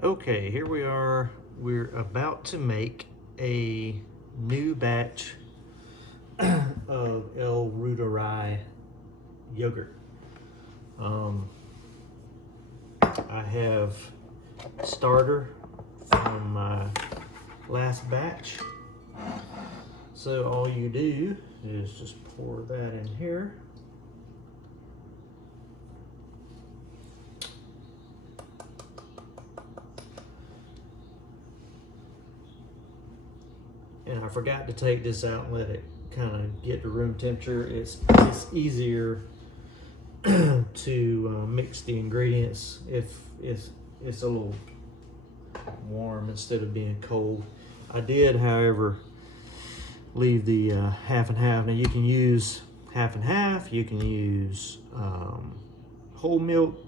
Okay, here we are. We're about to make a new batch of L-Reuteri Yogurt. I have starter from my last batch. So all you do is just pour that in here. And I forgot to take this out and let it kind of get to room temperature. It's easier to mix the ingredients if it's a little warm instead of being cold. I did, however, leave the half and half. Now you can use half and half. You can use whole milk,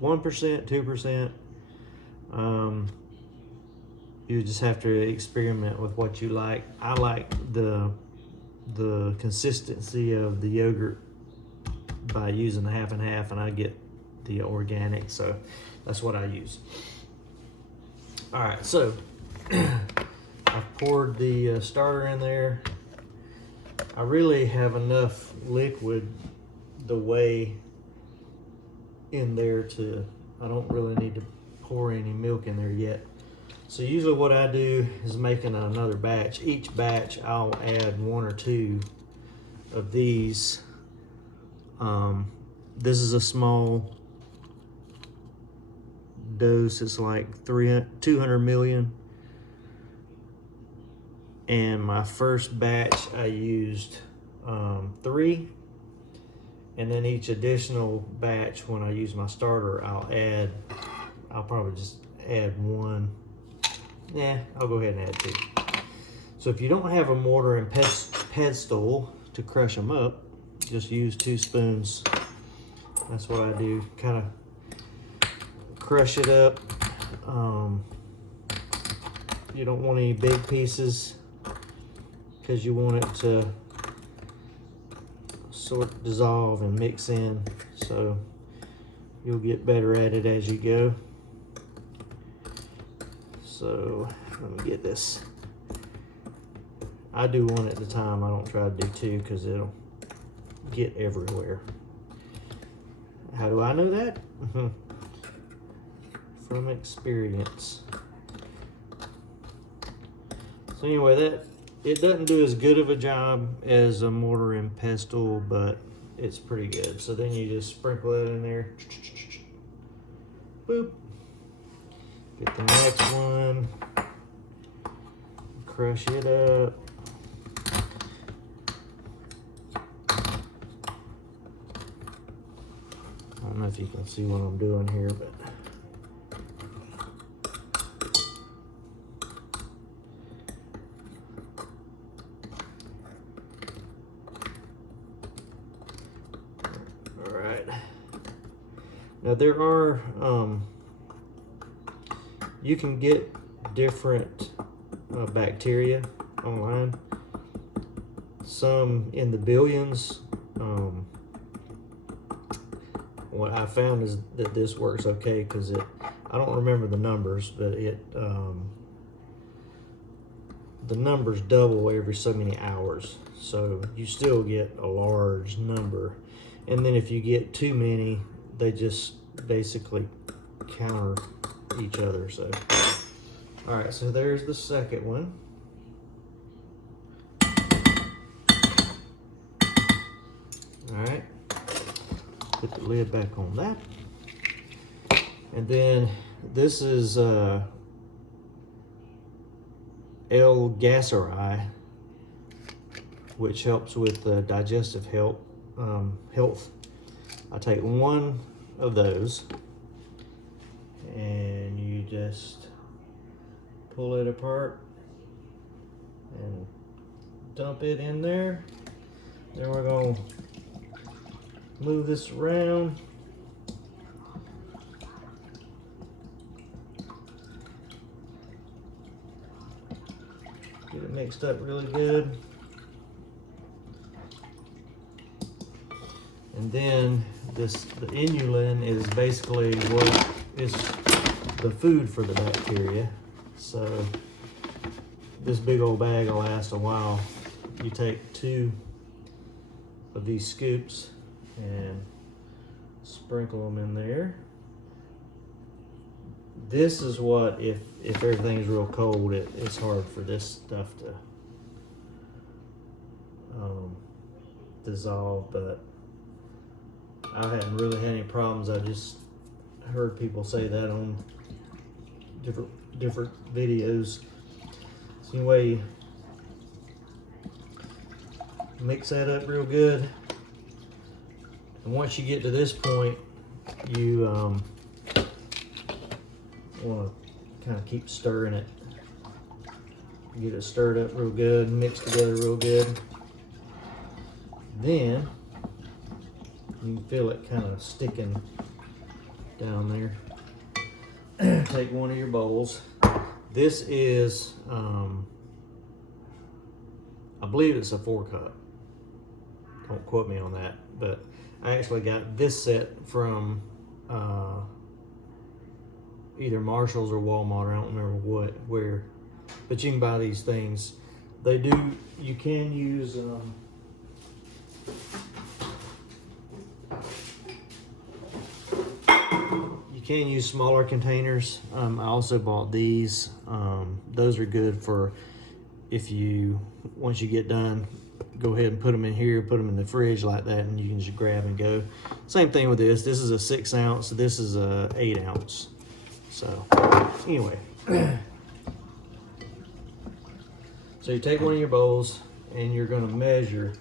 1%, 2%. You just have to experiment with what you like. I like the consistency of the yogurt by using the half and half, and I get the organic, so that's what I use. All right, so I've poured the starter in there. I really have enough liquid the way in there I don't really need to pour any milk in there yet. So usually what I do is making another batch. Each batch I'll add 1 or 2 of these. This is a small dose. It's like 200 million. And my first batch I used 3. And then each additional batch, when I use my starter, I'll probably just add 1. Yeah, I'll go ahead and add 2. So if you don't have a mortar and pestle to crush them up, just use 2 spoons. That's what I do, kind of crush it up. You don't want any big pieces because you want it to sort of dissolve and mix in, so you'll get better at it as you go. So let me get this. I do 1 at a time. I don't try to do 2 because it'll get everywhere. How do I know that? From experience. So anyway, it doesn't do as good of a job as a mortar and pestle, but it's pretty good. So then you just sprinkle it in there. Boop. Get the next one, crush it up. I don't know if you can see what I'm doing here, but all right. Now there are you can get different bacteria online, some in the billions. What I found is that this works okay because I don't remember the numbers, but the numbers double every so many hours, so you still get a large number. And then if you get too many, they just basically counter each other. So all right, so there's the second one. All right, put the lid back on that. And then this is L-Gasseri, which helps with digestive health. I take 1 of those, and you just pull it apart and dump it in there. Then we're going to move this around. Get it mixed up really good. And then the Inulin is basically what is the food for the bacteria. So this big old bag will last a while. You take 2 of these scoops and sprinkle them in there. This is what, if everything's real cold, it's hard for this stuff to dissolve, but I haven't really had any problems. I just heard people say that on different videos. So anyway, mix that up real good, and once you get to this point, you want to kind of keep stirring it. Get it stirred up real good, mixed together real good. Then you can feel it kind of sticking down there. Take one of your bowls. This is, I believe it's a 4-cup. Don't quote me on that, but I actually got this set from either Marshall's or Walmart. I don't remember where, but you can buy these things. They do. You can use. You can use smaller containers. I also bought these. Those are good for if you, once you get done, go ahead and put them in here, put them in the fridge like that, and you can just grab and go. Same thing with this. This is a 6 ounce. This is a 8 ounce. So anyway, so you take one of your bowls and you're going to measure.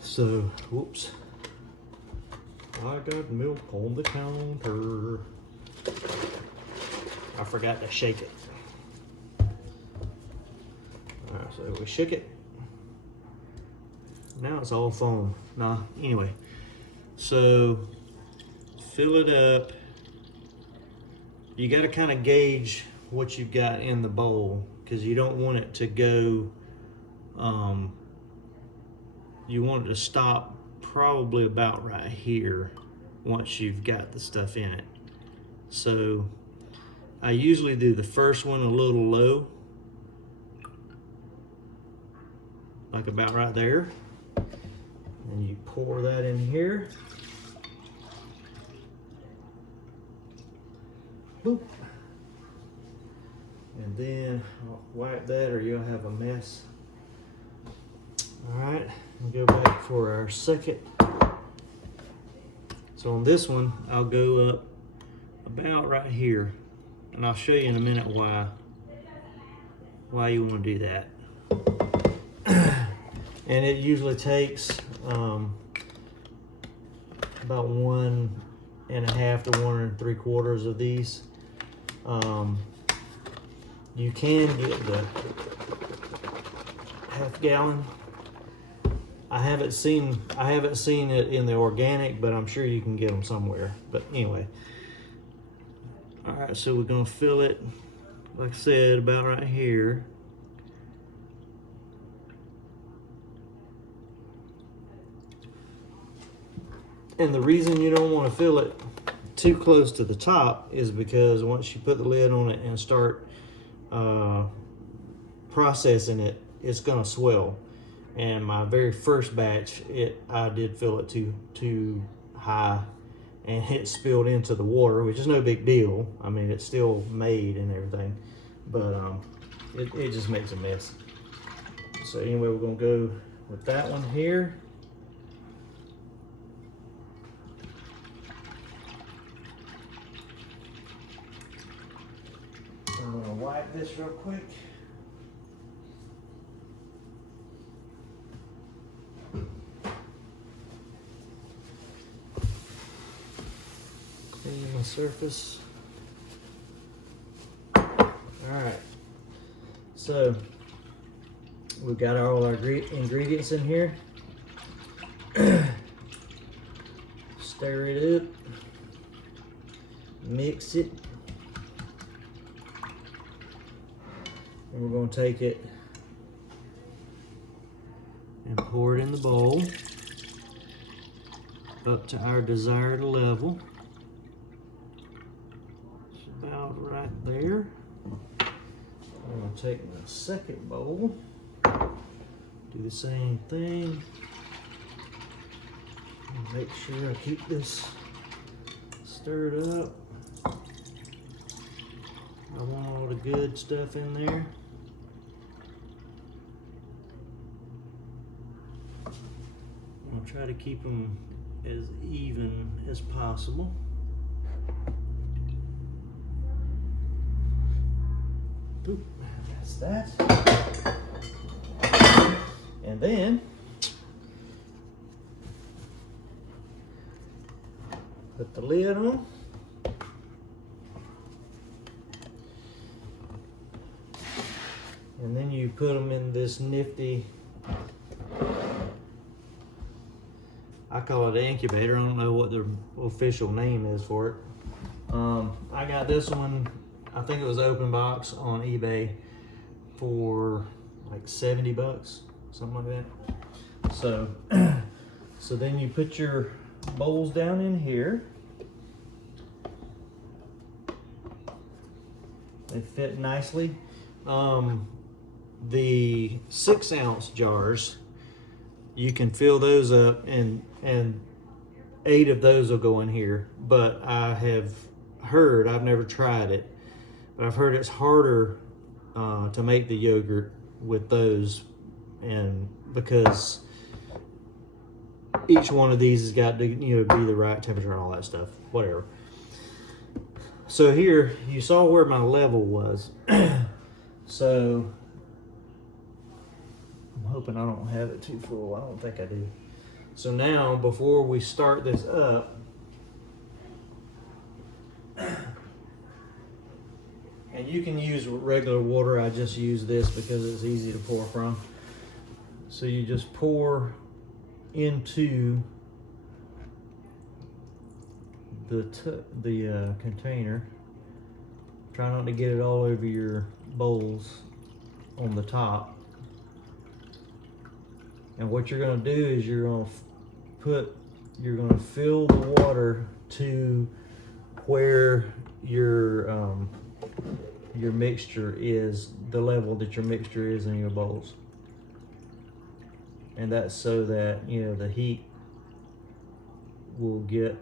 So, whoops. I got milk on the counter. I forgot to shake it. All right, so we shook it. Now it's all foam. Nah, anyway. So, fill it up. You got to kind of gauge what you've got in the bowl, because you don't want it to go, you want it to stop probably about right here once you've got the stuff in it. So I usually do the first one a little low, like about right there, and you pour that in here. Boop. And then I'll wipe that or you'll have a mess. All right, we'll go back for our second. So on this one, I'll go up about right here, and I'll show you in a minute why you want to do that. And it usually takes about 1.5 to 1 3/4 of these. You can get the half gallon. I haven't seen it in the organic, but I'm sure you can get them somewhere. But anyway, all right. So we're gonna fill it, like I said, about right here. And the reason you don't want to fill it too close to the top is because once you put the lid on it and start processing it, it's gonna swell. And my very first batch, I did fill it too high, and it spilled into the water, which is no big deal. I mean, it's still made and everything, but it just makes a mess. So anyway, we're gonna go with that one here. I'm gonna wipe this real quick. Clean the surface. All right. So we've got all our ingredients in here. Stir it up. Mix it. And we're going to take it and pour it in the bowl up to our desired level. about right there. I'm gonna take my second bowl, do the same thing. Make sure I keep this stirred up. I want all the good stuff in there. I'm gonna try to keep them as even as possible. Oop, that's that. And then put the lid on. And then you put them in this nifty, I call it an incubator. I don't know what the official name is for it. I got this one, I think it was open box on eBay for like 70 bucks, something like that. So, so then you put your bowls down in here. They fit nicely. The 6-ounce jars, you can fill those up, and 8 of those will go in here. But I have heard, I've never tried it, but I've heard it's harder to make the yogurt with those, and because each one of these has got to, you know, be the right temperature and all that stuff, whatever. So here you saw where my level was. So I'm hoping I don't have it too full. I don't think I do. So now, before we start this up, and you can use regular water, I just use this because it's easy to pour from. So you just pour into the container. Try not to get it all over your bowls on the top. And what you're going to do is you're going to fill the water to where your mixture is, the level that your mixture is in your bowls. And that's so that, you know, the heat will get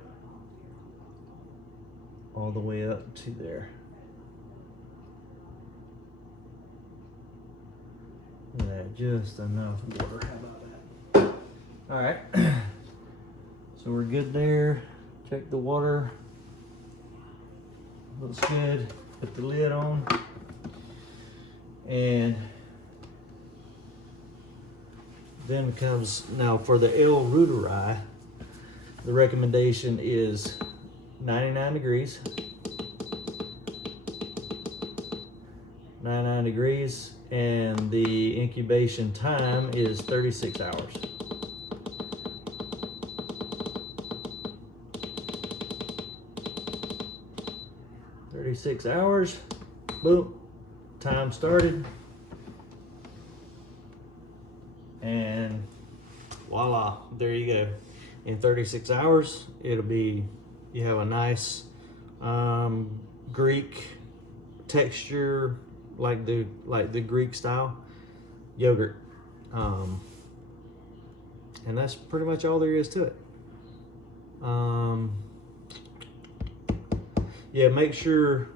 all the way up to there. Yeah, just enough water. How about that? All right. So we're good there. Check the water. Looks good. Put the lid on. And then comes, now for the L-Reuteri, the recommendation is 99 degrees. 99 degrees, and the incubation time is 36 hours. $36, boom, time started, and voila, there you go. In 36 hours, it'll be, you have a nice Greek texture, like the Greek style yogurt, and that's pretty much all there is to it. Yeah, make sure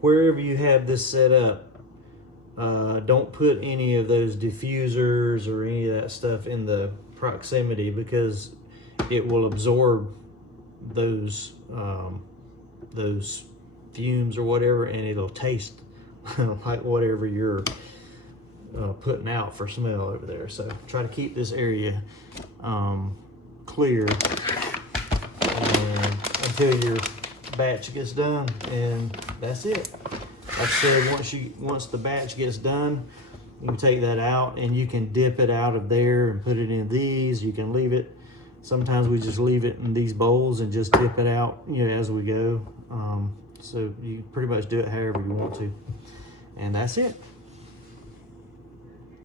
wherever you have this set up, don't put any of those diffusers or any of that stuff in the proximity, because it will absorb those fumes or whatever, and it'll taste like whatever you're putting out for smell over there. So try to keep this area clear and until your batch gets done, and that's it. Like I said, once the batch gets done, you can take that out and you can dip it out of there and put it in these. You can leave it. Sometimes we just leave it in these bowls and just dip it out, you know, as we go. So you pretty much do it however you want to, and that's it.